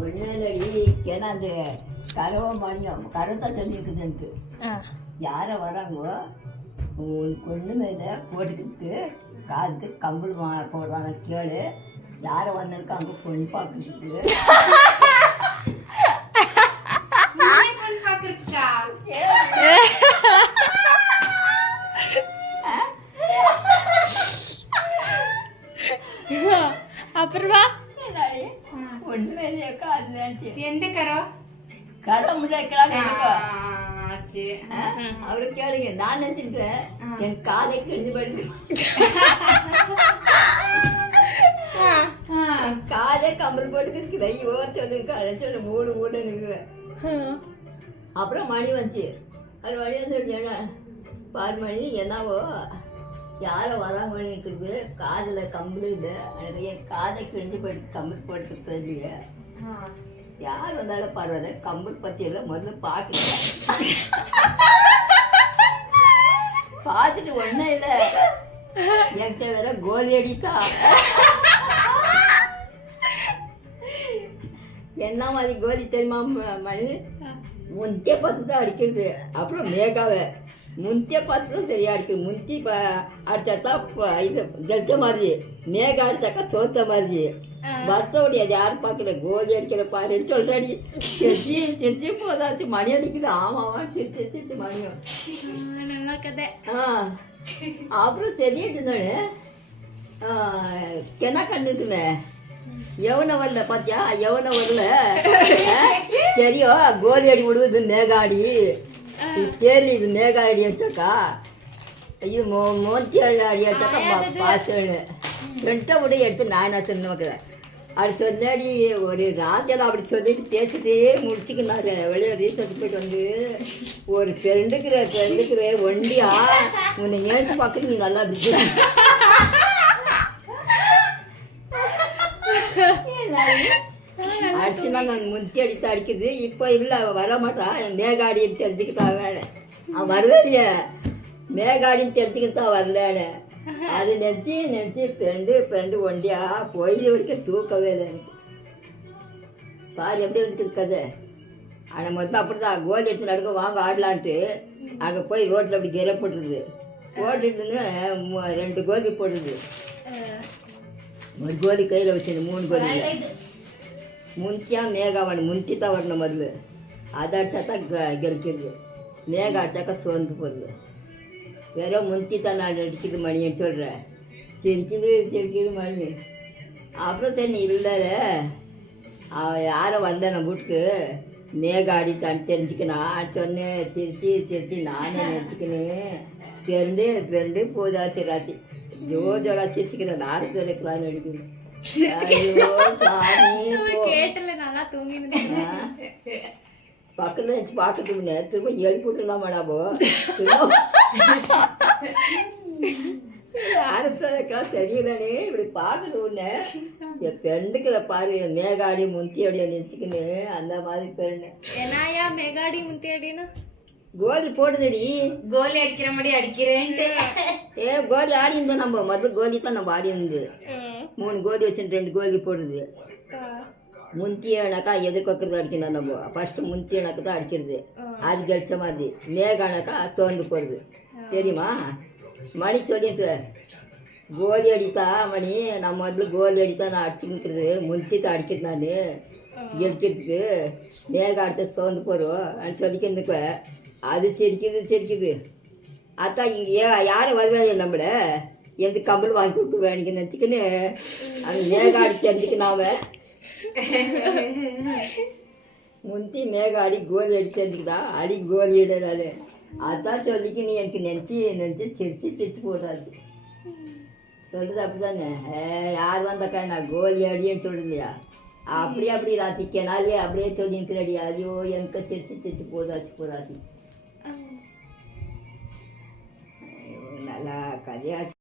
ஒன்றுடி ஏன்னா அந்த கரவை மணியம் கருத்தா சொல்லியிருக்குது எனக்கு யாரை வராங்கோ ஒன்று மேலே போட்டுக்கிட்டு காதுக்கு கம்பள் போடுறாங்க கேளு யாரை வந்திருக்கா அங்கே பொண்ணு பார்க்குறதுக்கு அப்புறமா ஒன்று மேலே காது எந்த கரோ கரை முடிக்கலான்னு அவரு கேளுங்க நான் நினைச்சிருக்கிறேன் என் காதை கிழிஞ்சு போயிடுது காதே கம்பல் போட்டுக்கு ஐயோ சொல்லிருக்கா மூடு மூடு நிற்கிறேன் அப்புறம் மணி வந்துச்சு அது மணி வந்து பாரு மணி என்னவோ யாரை வராங்க இருக்குது காதில் கம்பல் இல்லை எனக்கு என் காதை கிழிஞ்சு போயிட்டு கம்பல் போட்டுருக்கு இல்லையா யார் வந்தாலும் பரவாயில்ல கம்பல் பற்றியெல்லாம் முதல்ல பார்க்கல பார்த்துட்டு ஒன்றும் இல்லை என்கிட்ட வேற கோலி அடித்தா என்ன மாதிரி கோலி தெரியுமா மணி முந்திய பார்த்து தான் அடிக்கிறது அப்புறம் மேகாவை முந்திய பார்த்து தான் சரியா அடிக்கிறது முந்தி அடிச்சாக்கா இது ஜெயிச்ச மாதிரி மேகா அடிச்சாக்கா சோத்த மாதிரி வருத்தோடி அது யாரும் பார்க்கல கோலி அடிக்கிற பாரு சொல்றாடி சிரிச்சு சிரிச்சு போதாச்சு மணி அடிக்குது ஆமாவா சிரிச்சு சிரிச்சு மணியும் நல்லா கதை அப்புறம் தெரியிட்டு இருந்தானே கெனா கண்டுக்குனேன் எவனை வரல பாத்தியா எவனை வரல தெரியும் கோலி அடி விடுவது மேகாடி கேள்வி இது மேகாடி அடிச்சாக்கா இது மோத்தி அடி அடிச்சாக்கா பாசன்னு ரெண்டை விட எடுத்து நான் என்ன சொன்னேன் அப்படி சொன்னாடி ஒரு ராஜாவில் அப்படி சொல்லிட்டு பேசிட்டே முடிச்சுக்கினாரு வெளியே ரீசர்ச் போயிட்டு வந்து ஒரு ஃப்ரெண்டுக்குற ஒண்டியா உன்னை ஏற்றி பார்க்குறது நீ நல்லா அப்படி அடிச்சுனா நான் முந்தி அடித்து அடிக்குது இப்போ இல்லை வர மாட்டான் மேகாடின்னு தெரிஞ்சுக்கிட்டா வேலை அவன் வரலையே மேகாடின்னு தெரிஞ்சுக்கிட்டா வரலன்னு அது நெச்சு ஃப்ரெண்டு ஒண்டியா பொய்து வரைக்கும் தூக்கவே இல்லை எனக்கு பாரு எப்படி வந்துட்டு கதை ஆனால் மொத்தம் அப்படி தான் கோல் எடுத்து நடக்க வாங்க ஆடலான்ட்டு அங்கே போய் ரோட்டில் அப்படி கெரை போட்டுருது போட்டுட்டுன்னு 2 கோலி போடுது ஒரு கோலி கையில் வச்சுது 3 கோலி முந்தியா மேகாவானு முந்தி தான் வரணும் முதல்ல அதை அடிச்சா தான் கெரிக்கிறது மேகா அடிச்சாக்கா சோர்ந்து போடுது வெறும் முந்தி தான் நான் அடிக்குது மணின்னு சொல்கிறேன் சிரிக்குது மணி அப்புறம் சரி இல்லை அவன் யாரை வந்தேன் நம்ம வீட்டுக்கு மேகா அடித்தான்னு தெரிஞ்சுக்கணும் சொன்னேன் சிரிச்சு நானே நினச்சிக்கினேன் பிறந்து போதாச்சு ராத்தி ஜோரா சிரிச்சுக்கிறேன் நானும் சொல்லிக்கலான்னு அடிக்கணும் பக்கத்துல வச்சு பார்க்கறதுக்கு திரும்ப எழுப்பி விட்டுலாமாடாபோ அடுத்தக்கெல்லாம் சரியில்லைனே இப்படி பார்க்கறது ஒன்று என் பெண்டுக்கிற பாரு மேகாடி முந்தி அடியா நினச்சிக்கின்னு அந்த மாதிரி பெண்ணு ஏனாயா மேகாடி முந்தி அடினா கோலி போடுதடி கோலி அடிக்கிற மாதிரி அடிக்கிறேன்ட்டு கோலி ஆடி இருந்தோம் நம்ம முதல்ல கோலி தான் நம்ம ஆடி இருந்து 3 கோலி வச்சுட்டு 2 கோலி போடுது முந்தியனாக்கா எதிர்கொக்கிறது அடிக்கணும் நம்ம ஃபஸ்ட்டு முந்தியனாக்கு தான் அடிக்கிறது அது கடிச்ச மாதிரி மேகானாக்கா தோந்து போகிறது தெரியுமா மணி சொல்லிட்டு கோலி அடித்தா மணி நான் முதல்ல கோலி அடித்தா நான் அடிச்சுக்கிறது முந்தி தான் அடிக்கிறது நான் கெடிக்கிறதுக்கு மேகா அடித்தா தோந்து போகிறோம் அப்படின்னு சொல்லிக்கிறதுக்கு அது சிரிக்குது அதான் இங்கே யாரும் வருவாங்க நம்மள எந்த கம்பல் வாங்கி கொடுத்துருவேன் எனக்கு நினச்சிக்கின்னு அந்த மேகா அடி தெரிஞ்சுக்கினாவ முந்தி மேகாடி கோலி அடி தெரிஞ்சுக்கிட்டா அடி கோலி இடுறாரு அதான் சொல்லிக்கு நீ எனக்கு நினச்சி சிரிச்சு போடாது சொல்கிறது அப்படி தானே யார் வந்தாக்கா நான் கோலி அடியேன்னு சொல்லுலையா அப்படி ராத்திக்கனாலே அப்படியே சொல்லியிருக்கிறடி ஐயோ எனக்கு சிரிச்சு போதாச்சு நல்லா கதையாச்சு